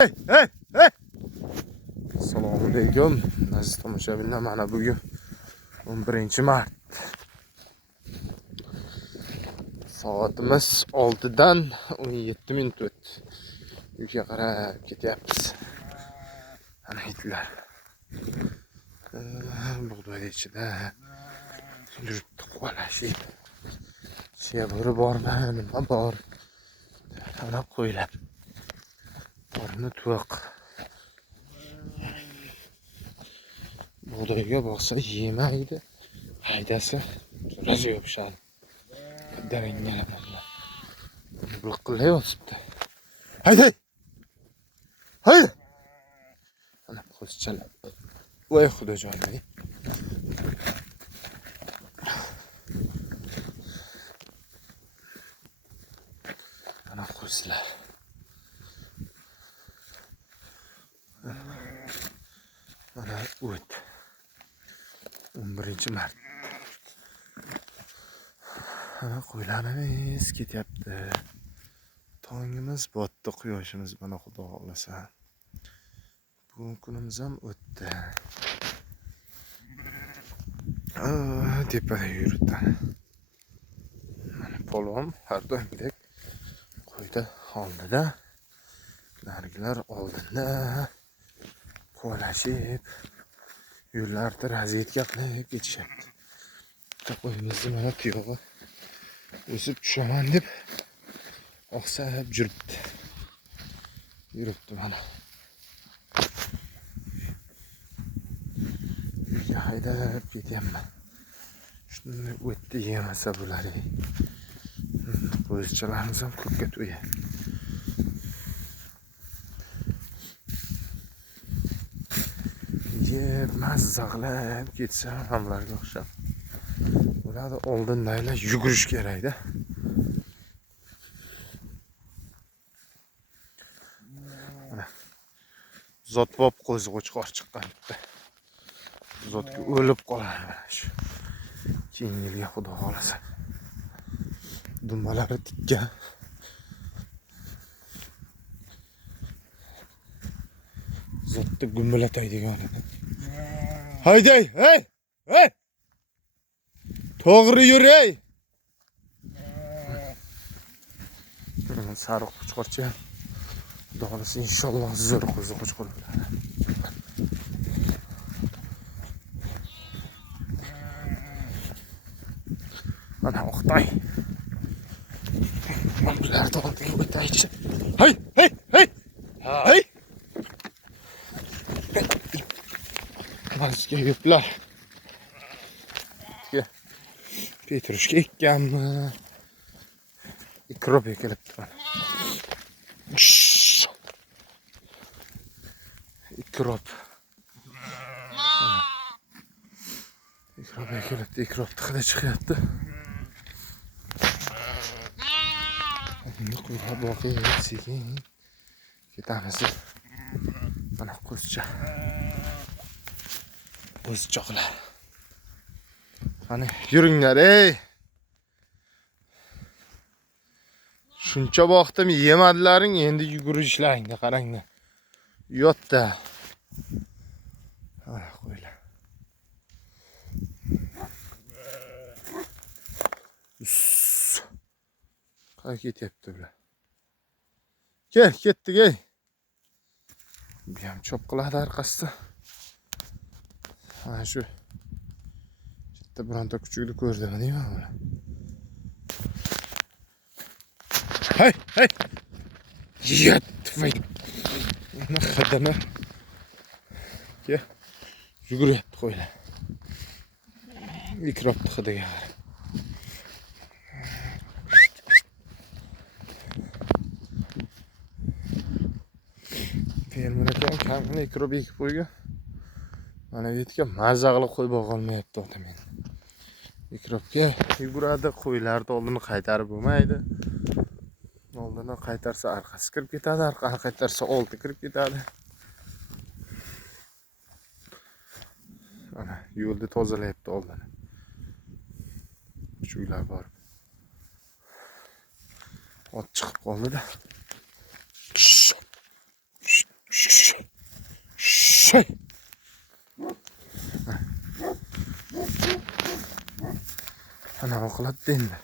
Hey, hey, hey. Assalomu alaykum. Aziz tomoshabinlar, mana bugun 11-mart. Soatimiz 6dan 17 minut o'tdi. Uyga qarab ketyapmiz. Ana itlar. Bug'doy ichida yuribdi qolashib. Sheburi bormi, nima bor? Ana qo'ylar. Qorni to'q. Bug'doyga boqsa yemaydi. Haydasa rozi yopishadi. Darangalamanlar. Bilqillay yotibdi. Hayday! Hayday! Ana qo'zchalar. Voy xudojonim. Ana qo'zlar. Mana o't. 11-mart. Ana qo'ylarimiz ketyapti. Tongimiz botdi, quyoshimiz mana xudo xolasa. Bugun kunimiz ham o'tdi. Tepada yuribdi. Mana polvon har doimgidek qo'yda oldida, narigilar oldinda qo'lashib yo'llarda razvedka qilib ketishyapti. Qo'yimizni mana tuyog'i o'sib tushaman deb oqsab yuribdi mana. Uyga haydab ketyapman. Shunday o'tdi yemasa bo'ladi. Qo'zichalarimiz ham ko'kka to'ya. Yeb mazzaqlab ketsa hamlarga o'xshab. Ular oldindagilar yugurish kerak-da. Mana zotbop qo'zi qo'chqor chiqqanida. Zotga o'lib qolar mana shu. Keyin yilga xudo xolasa. Dumbalari tikkan. Zotni gumbilataydigan. Hayday, hey! Hey! To'g'ri yur, ey! Sariq qo'chqorchi ham. Xudo xolasa inshaalloh zo'r qo'zi qo'chqor bo'ladi. Mana Oqtoy. Bularni oldiga o'taychi. Hey, hey, hey! Hey! Mazga yuplar. Petrushka ekkanmi? Ikrop ekilibdi mana. Ikrop. Ikrop ekilibdi, ikrop hidi chiqyapti. Endi qo'ylar boqib sekin ketamiz. Mana qo'zcha. Qo'zchoqlar. Mana yuringlar, ey. Shuncha boqdim, yemadilaring, endi yugurishlarga qaranglar. Yotda. Mana qo'ylar. Qay ketyapti bular. Ketdik, ey. Bu ham chop qiladi orqasida. Mana shu yerda bironta kuchukni ko'rdim, deyman mana. Hey, hey. Yatvoy. Mana xadama. Ke. Yuguryapti qo'ylar. Mikrobni hidiga qarab. Fermerlar kamini mikrob ekib qo'ygan. Mana bu yerga mazza qilib qo'y boqolmayapti ota men. Mikrobga yuguradi, qo'ylarni oldini qaytarib bo'lmaydi. Oldini qaytarsa orqasi kirib ketadi, orqani qaytarsa oldi kirib ketadi. Mana yo'lni tozalayapti oldini. Kuchuklar bor. Ot chiqib qoldi-da. Shoy. Ana qiladi endi.